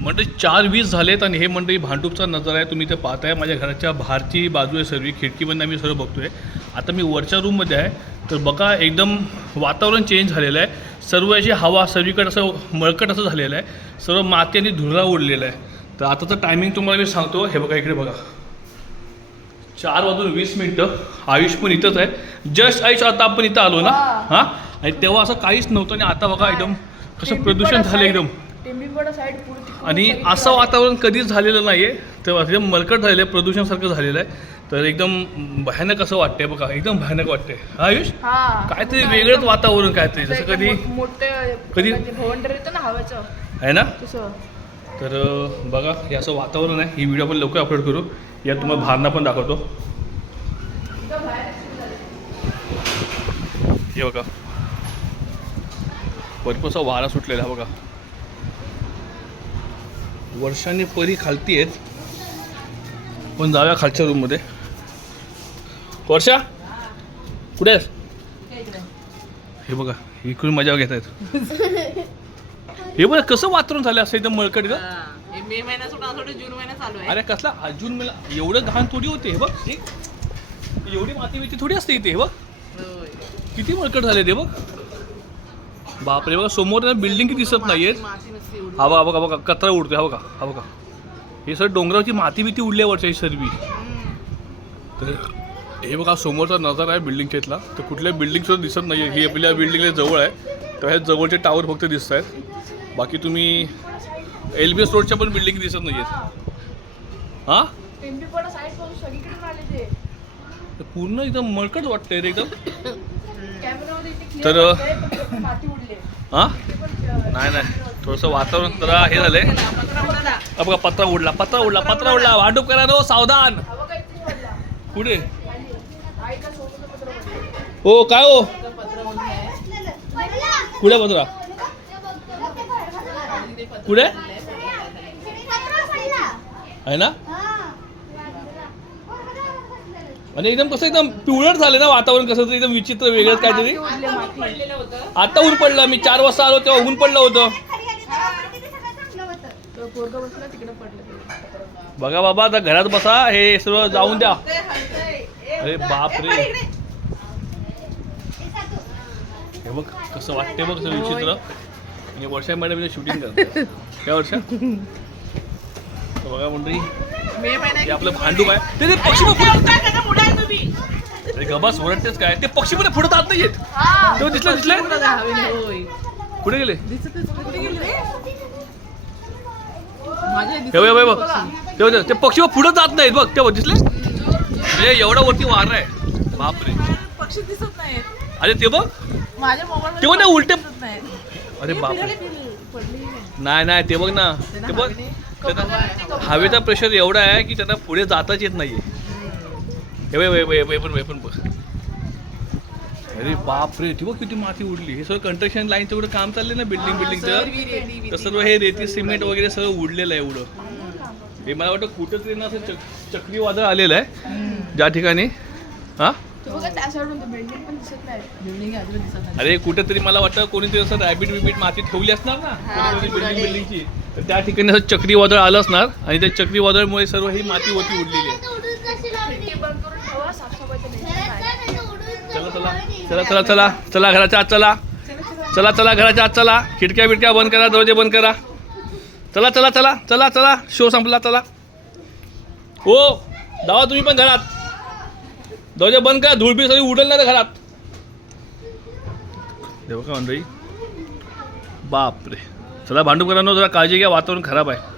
मंडळी चार वीस झालेत आणि हे मंडळी भांडूपचा नजर आहे तुम्ही इथे पाहताय. माझ्या घराच्या बाहेरची बाजू आहे सर्व खिडकीमधून आम्ही सर्व बघतोय. आता मी वरच्या रूममध्ये आहे. तर बघा एकदम वातावरण चेंज झालेलं आहे. सर्व अशी हवा सर्वीकडे असं मळकट असं झालेलं आहे. सर्व माती आणि धुरा उडलेला आहे. तर आताचं टायमिंग तुम्हाला मी सांगतो. हे बघा इकडे बघा. चार वाजून वीस मिनटं. आयुष पण इथंच आहे. जस्ट आयुष आता आपण इथं आलो ना? हां. आणि तेव्हा असं काहीच नव्हतं आणि आता बघा एकदम कसं प्रदूषण झालं एकदम. साईड आणि असं वातावरण कधीच झालेलं नाही आहे तर एकदम मलकट झालेलं आहे प्रदूषणसारखं झालेलं आहे. तर एकदम भयानक असं वाटतंय बघा. एकदम भयानक वाटतंय. हा आयुष? हा. काहीतरी वेगळंच वातावरण काहीतरी. जसं कधी मोठे कधी- भवंडर येतं ना हवेचं. आहे ना? तसं. तर बघा हे असं वातावरण आहे. ही व्हिडिओ आपण लवकर अपलोड करू. यात तुम्हाला भारणा पण दाखवतो. हे बघा. भरपूर असा वारा सुटलेला आहे बघा. वर्षांनी परी खालती आहेत. पण जाऊया खालच्या रूममध्ये वर्षा कुठे आहेस? हे बघा इकडून मजा घेत आहेत हे बघा कसं वातावरण झालं असं एकदम मळकट ग. मे महिना जून महिना चालू आहे. अरे कसला अजून मला एवढं घाण थोडी होते हे बघ. एवढी माती बिती थोडी असते इथे हे बघ. किती मळकट झाले ते बघ. बापरे बघा समोर बिल्डिंग दिसत नाहीयेत. हा बघा बघा बघा कचरा उडतोय हा बघा हा बघा. हे सर डोंगरावरची माती बिती उडल्यावरच्या ही सर्वी तर हे बघा समोरचा नजारा आहे बिल्डिंगच्या इथला. तर कुठल्या बिल्डिंग सुद्धा दिसत नाही ही आपल्या बिल्डिंगला जवळ आहे. तर ह्या जवळचे टावर फक्त दिसत आहेत. बाकी तुम्ही एल बी एस रोडच्या पण बिल्डिंग दिसत नाही आहेत हां पूर्ण एकदम मळकट वाटतंय रे एकदम. तर- हां? नाही नाही. थोडंसं वातावरण जरा हे झालंय. बघा पत्रा उडला पत्रा उडला पत्रा उडला. वाहतूक करा नो सावधान. पडलं. हो काय हो. कुठे पत्रा? कुठे? आहे ना? आणि एकदम कसं एकदम पिवळट झालं ना वातावरण कसं एकदम विचित्र वेगळंच काहीतरी. आता ऊन पडलं मी चार वाजता आलो तेव्हा ऊन पडलं होतं. पोरगा बसला तिकडे पडलं. ते पत्र. बघा बाबा आता घरात बसा हे सर्व जाऊन द्या. अरे. बाप रे. हे बग कसं वाटते बघ विचित्र. आणि वर्षा मॅडम शूटिंग करतात. त्या वर्षा? बघा मंडळी मे आपलं भांडूप आहे? ते ते पक्षी करता अरे गबास ओरडतेच काय? ते पक्षी पण पुढे जात नाही येत हा. तेव्हा दिसले दिसले. कुठे गेले? दिसत बघ ते पक्षी पुढे जात नाहीत बघ. तेव्हा दिसले? म्हणजे एवढा वरती वार आहे. बापरे. पक्षी दिसत नाहीत. अरे ते बघ. ते उलटे दिसत नाही अरे बापरे. पडली नाही. नाही नाही ते बघ ना. ते बघ. त्यांना हवेचा प्रेशर एवढा आहे की त्यांना पुढे जाताच येत नाहीये. बघ, बघ, बघ, हे पण हे पण बघ. अरे बापरे ती बघ किती माती उडली? हे सगळं कंस्ट्रक्शन लाईनचं एवढं काम चाललंय ना बिल्डिंग बिल्डिंगचं तर. सर्व हे रेती सिमेंट वगैरे सगळं उडलेलं आहे एवढं. हे मला वाटतं कुठं तरी ना असं चक चक्रीवादळ आलेलं आहे. ज्या ठिकाणी हां? अरे कुठेतरी मला वाटतं कोणीतरी असं रॅबिट बिबिट माती ठेवली असणार ना? बिल्डिंग बिल्डिंगची तर त्या ठिकाणी असं चक्रीवादळ आलं असणार आणि त्या चक्रीवादळमुळे सर्व ही माती होती उडलेली आहे. चला चला. चला चला चला चला घराच्या आत चला. चला चला घराच्या आत चला. खिडक्या बिडक्या बंद करा दरवाजे बंद करा. चला चला चला चला चला. शो संपला चला. हो दावा तुम्ही पण घरात. दरवाजे बंद करा धूळबी सगळी उडल ना घरात. देव का मंडळी बापरे. चला भांडू करा जरा काळजी घ्या वातावरण खराब आहे.